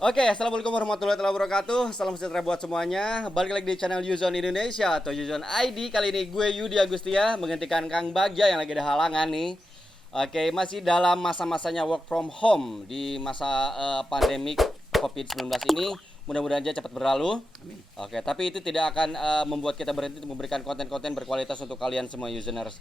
Oke, assalamualaikum warahmatullahi wabarakatuh. Salam sejahtera buat semuanya. Balik lagi di channel Yuzon Indonesia atau Yuzon ID. Kali ini gue Yudi Agustia menggantikan Kang Bagja yang lagi ada halangan nih. Oke, masih dalam masa-masanya work from home di masa pandemik COVID-19 ini. Mudah-mudahan aja cepat berlalu. Amin. Oke, tapi itu tidak akan membuat kita berhenti untuk memberikan konten-konten berkualitas untuk kalian semua users.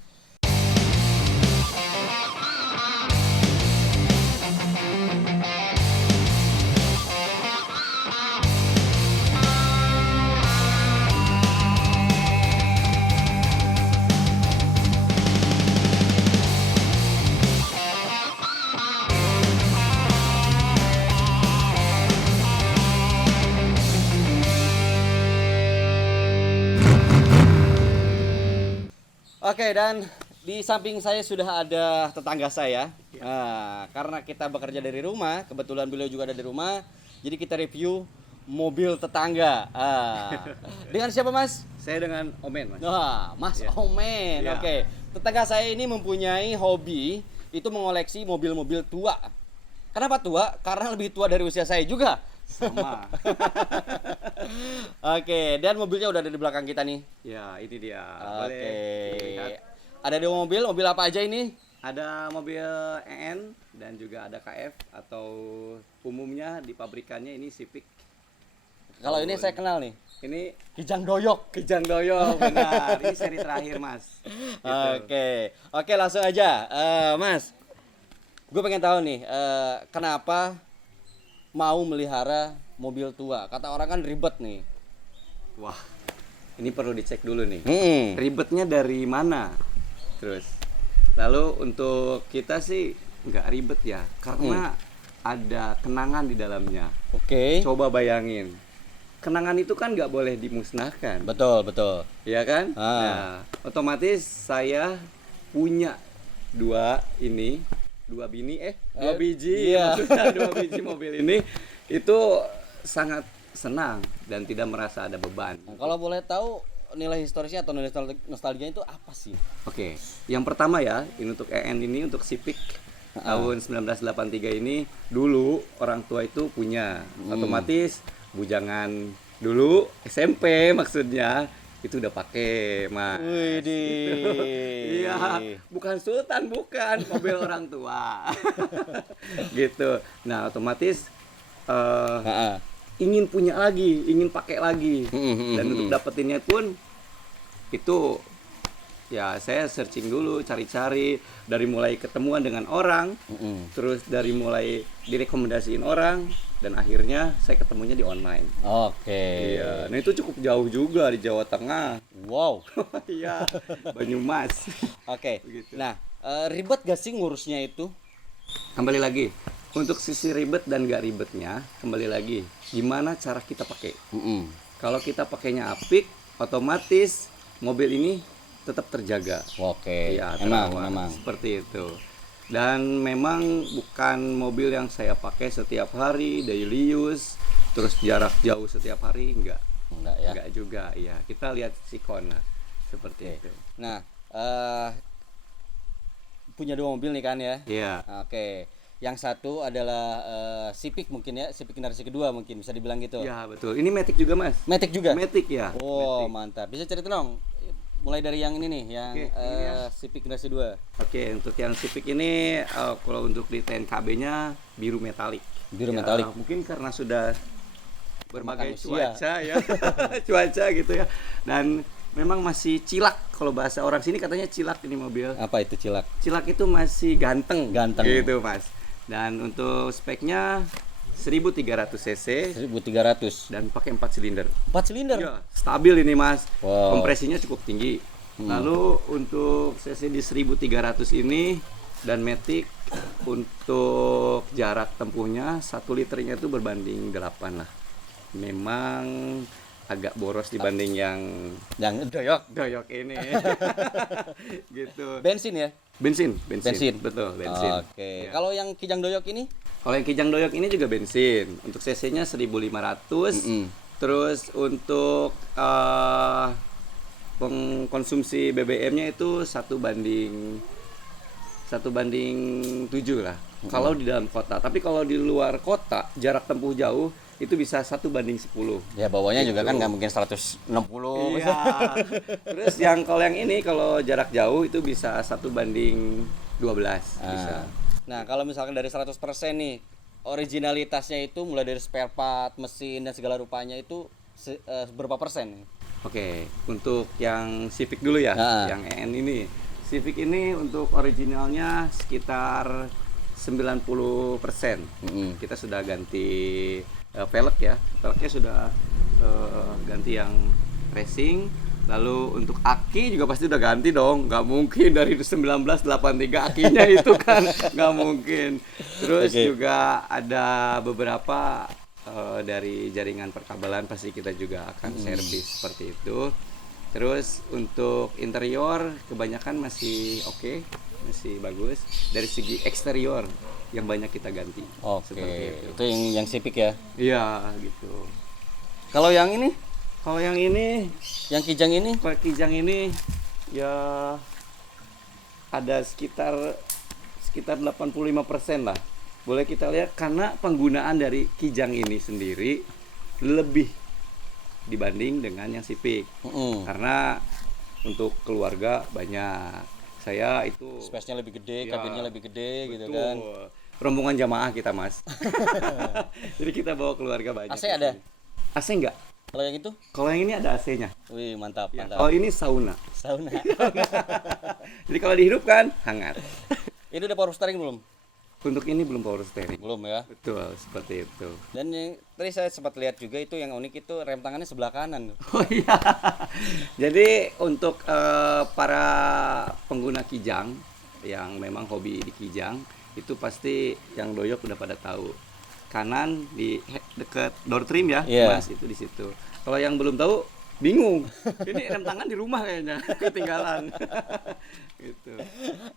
Oke, dan di samping saya sudah ada tetangga saya. Nah, karena kita bekerja dari rumah, kebetulan beliau juga ada di rumah, jadi kita review mobil tetangga. Dengan siapa, Mas? Saya dengan Omen, Mas. Nah, Mas Ya. Omen. Ya. Oke, tetangga saya ini mempunyai hobi itu mengoleksi mobil-mobil tua. Kenapa tua? Karena lebih tua dari usia saya juga. Sama. Oke, dan mobilnya udah ada di belakang kita nih. Ya, ini dia. Oke. Dilihat. Ada dua mobil apa aja ini? Ada mobil EN dan juga ada KF atau umumnya di pabrikannya ini Civic. Kalau ini saya kenal nih, Ini Kijang Doyok. Kijang Doyok, benar. Ini seri terakhir, Mas. Gitu. Oke, langsung aja, Mas. Gue pengen tahu nih, kenapa mau melihara mobil tua? Kata orang kan ribet nih. Wah, ini perlu dicek dulu nih. Hmm. Ribetnya dari mana? Terus, lalu untuk kita sih nggak ribet ya, karena ada kenangan di dalamnya. Oke. Coba bayangin, kenangan itu kan nggak boleh dimusnahkan, Betul. ya kan? Ah. Nah, otomatis saya punya dua biji, Iya. maksudnya dua biji mobil ini itu sangat senang dan tidak merasa ada beban. Nah, kalau boleh tahu nilai historisnya atau nilai nostalgianya itu apa sih? Oke, yang pertama ya, ini untuk EN ini untuk Civic tahun 1983 ini dulu orang tua itu punya, otomatis bujangan dulu SMP maksudnya itu udah pakai, Mas. Widih. Iya, bukan sultan, bukan mobil orang tua. Gitu. Nah, otomatis Heeh. ingin punya lagi, ingin pakai lagi. Hmm. Dan untuk dapetinnya pun itu ya saya searching dulu, cari-cari dari mulai ketemuan dengan orang, terus dari mulai direkomendasiin orang dan akhirnya saya ketemunya di online. Oke. Iya, nah itu cukup jauh juga di Jawa Tengah. Wow. Iya, Banyumas. Oke. Begitu. Nah, ribet gak sih ngurusnya itu? Kembali lagi, untuk sisi ribet dan gak ribetnya, kembali lagi, gimana cara kita pakai. Kalau kita pakainya apik, otomatis mobil ini tetap terjaga. Oke. Iya, Emang. terawat. Seperti itu. Dan memang bukan mobil yang saya pakai setiap hari, daily use, terus jarak jauh setiap hari, enggak ya. Enggak juga, ya. Kita lihat sikon lah, seperti itu. Nah, punya dua mobil nih kan ya? Iya. Oke. Yang satu adalah Civic mungkin ya, Civic generasi kedua mungkin bisa dibilang gitu. Ya, betul. Ini Matic juga, Mas. Matic juga? Matic ya. Oh, Matic. mantap. Bisa cerita dong. Mulai dari yang ini nih, yang Oke, ini ya. Civic generasi 2. Oke, untuk yang Civic ini kalau untuk di TNKB-nya biru metalik. Biru Ya, metalik. Mungkin karena sudah berbagai Makan usia. cuaca ya. Cuaca gitu ya. Dan memang masih cilak, kalau bahasa orang sini katanya cilak ini mobil. Apa itu cilak? Cilak itu masih ganteng. Ganteng. Gitu, Mas. Dan untuk speknya 1300 cc 1300. dan pakai 4 silinder. 4 silinder. Ya, stabil ini, Mas. Wow. Kompresinya cukup tinggi. Lalu untuk cc di 1300 ini dan Matic untuk jarak tempuhnya 1 liternya itu berbanding 8 lah. Memang agak boros dibanding yang Yang doyok. ini. Gitu. Bensin ya? Bensin. Oh, Betul, bensin. Oke. Ya. Kalau yang Kijang Doyok ini? Kalau yang Kijang Doyok ini juga bensin. Untuk cc-nya 1500. Terus untuk pengkonsumsi BBM-nya itu 1 banding 7 lah. kalau di dalam kota. Tapi kalau di luar kota, jarak tempuh jauh itu bisa 1:10. Ya bawahnya juga Gitu. kan nggak mungkin 160. Iya. Terus kalau yang ini kalau jarak jauh itu bisa 1:12 bisa. Nah, kalau misalkan dari 100% nih, originalitasnya itu mulai dari spare part, mesin dan segala rupanya itu berapa persen nih? Oke, untuk yang Civic dulu ya, yang EN ini. Civic ini untuk originalnya sekitar 90%. Kita sudah ganti velg ya. Velgnya sudah ganti yang racing. Lalu untuk aki juga pasti udah ganti dong. Nggak mungkin dari 1983 akinya itu kan nggak mungkin. Terus juga ada beberapa dari jaringan perkabelan pasti kita juga akan servis seperti itu. Terus untuk interior kebanyakan masih oke, masih bagus. Dari segi eksterior yang banyak kita ganti. Oke, itu yang Civic ya? Iya gitu. Kalau yang ini? Kalau yang ini, yang Kijang ini? Pak Kijang ini ya ada sekitar 85% lah. Boleh kita lihat karena penggunaan dari Kijang ini sendiri lebih dibanding dengan yang Civic. Karena untuk keluarga banyak. Saya itu space-nya lebih gede, ya, kabinnya lebih gede gitu betul. kan. Rombongan jamaah kita, Mas. Jadi kita bawa keluarga banyak. AC ada? AC enggak? Kalau yang itu? Kalau yang ini ada AC-nya. Wih, mantap, Ya, mantap. kalau ini sauna. Sauna. Jadi kalau dihidupkan hangat. Ini udah power steering belum? Untuk ini belum power steering. Belum ya. Betul, seperti itu. Dan yang tadi saya sempat lihat juga itu yang unik itu rem tangannya sebelah kanan. Oh iya. Jadi untuk para pengguna Kijang yang memang hobi di Kijang itu pasti yang doyok udah pada tahu. Kanan di dekat door trim ya, Mas, itu di situ. Kalau yang belum tahu bingung. Ini rem tangan di rumah kayaknya ketinggalan. Gitu.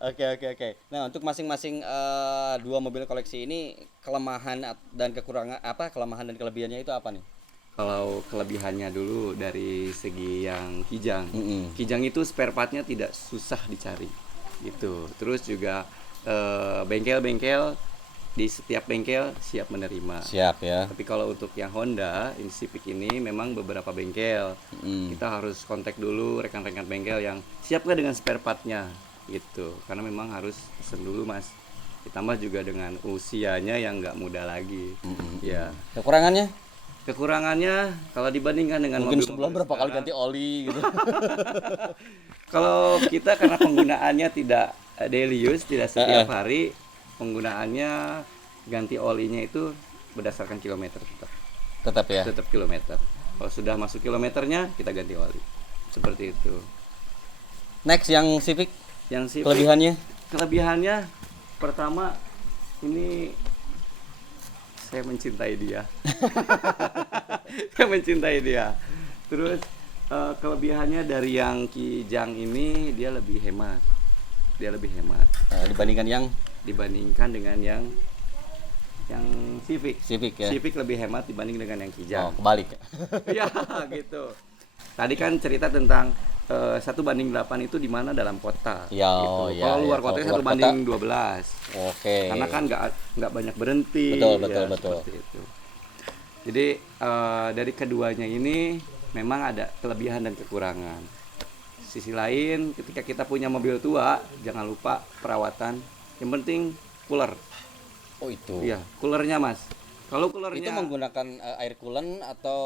Oke. Nah, untuk masing-masing dua mobil koleksi ini kelemahan dan kekurangan kelemahan dan kelebihannya itu apa nih? Kalau kelebihannya dulu dari segi yang Kijang. Kijang itu spare partnya tidak susah dicari. Gitu. Terus juga bengkel-bengkel di setiap bengkel siap menerima. Siap ya. Tapi kalau untuk yang Honda, Civic ini memang beberapa bengkel. Kita harus kontak dulu rekan-rekan bengkel yang siap nggak dengan spare partnya gitu. Karena memang harus pesen dulu, Mas. Ditambah juga dengan usianya yang nggak muda lagi. Ya. Kekurangannya? Kekurangannya kalau dibandingkan dengan mungkin mobil sebulan berapa kali ganti oli gitu. Kalau kita karena penggunaannya tidak daily use, tidak setiap hari, penggunaannya ganti olinya itu berdasarkan kilometer Tetap ya. Tetap kilometer. Kalau sudah masuk kilometernya kita ganti oli. Seperti itu. Next yang Civic. Yang Civic, kelebihannya pertama ini saya mencintai dia. Saya mencintai dia. Terus kelebihannya dari yang Kijang ini dia lebih hemat. Dibandingkan dengan yang Civic. Ya. Civic lebih hemat dibanding dengan yang Kijang. Oh, kebalik. Ya, gitu. Tadi kan cerita tentang 1:8 itu di mana dalam kota. Ya, gitu. ya, Kalau luar ya. kota Kalau 1:12. Oke. Karena kan nggak banyak berhenti. Betul. Seperti itu. Jadi dari keduanya ini memang ada kelebihan dan kekurangan. Sisi lain, ketika kita punya mobil tua, jangan lupa perawatan. Yang penting cooler. Oh itu. Iya, coolernya, Mas. Kalau coolernya itu menggunakan air coolant atau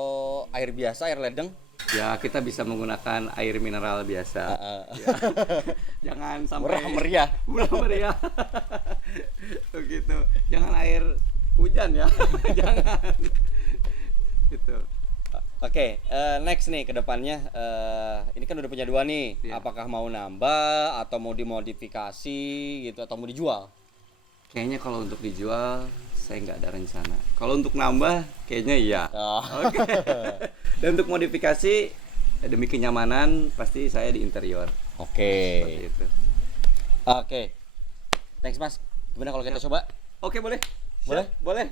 air biasa, air ledeng? Ya, kita bisa menggunakan air mineral biasa. Ya. Jangan sampai murah meriah. Begitu. Jangan air hujan ya. Jangan. Gitu. Oke, next nih ke depannya, ini kan udah punya dua nih. Iya. Apakah mau nambah atau mau dimodifikasi gitu atau mau dijual? Kayaknya kalau untuk dijual saya nggak ada rencana. Kalau untuk nambah kayaknya iya. Oh. Oke. Dan untuk modifikasi demi kenyamanan pasti saya di interior. Oke. Seperti itu. Oke. Thanks Mas. Gimana kalau kita coba? Oke, boleh. Boleh? Siap, boleh.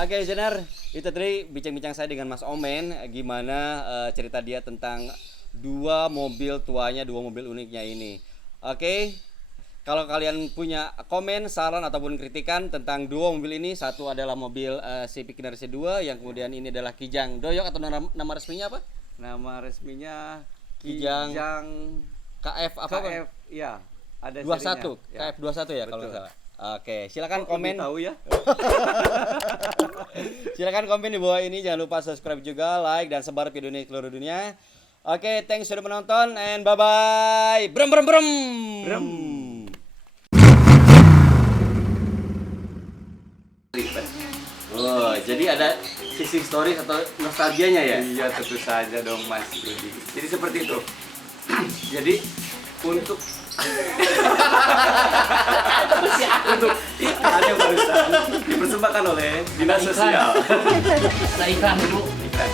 Oke, Jenar, itu tadi bincang-bincang saya dengan Mas Omen, gimana cerita dia tentang dua mobil tuanya, dua mobil uniknya ini. Oke, kalau kalian punya komen, saran ataupun kritikan tentang dua mobil ini, satu adalah mobil Civic generasi 2, yang kemudian ini adalah Kijang Doyok atau nama resminya apa? Nama resminya Kijang KF apa? KF, iya. Ada 21, serinya. KF 21 ya kalau nggak salah. Oke, silakan komen. Tahu ya. Silakan komen di bawah ini, jangan lupa subscribe juga, like dan sebar video ini ke seluruh dunia. Oke, thanks sudah menonton and bye bye. Brem brem brem. Brem. Oh, jadi ada sisi story atau nostalgianya ya? Iya, tentu saja dong Mas Rudi. Jadi seperti itu. Jadi untuk iklan yang barusan dipersembahkan oleh Dinas Sosial. Ada iklan dulu. Iklan.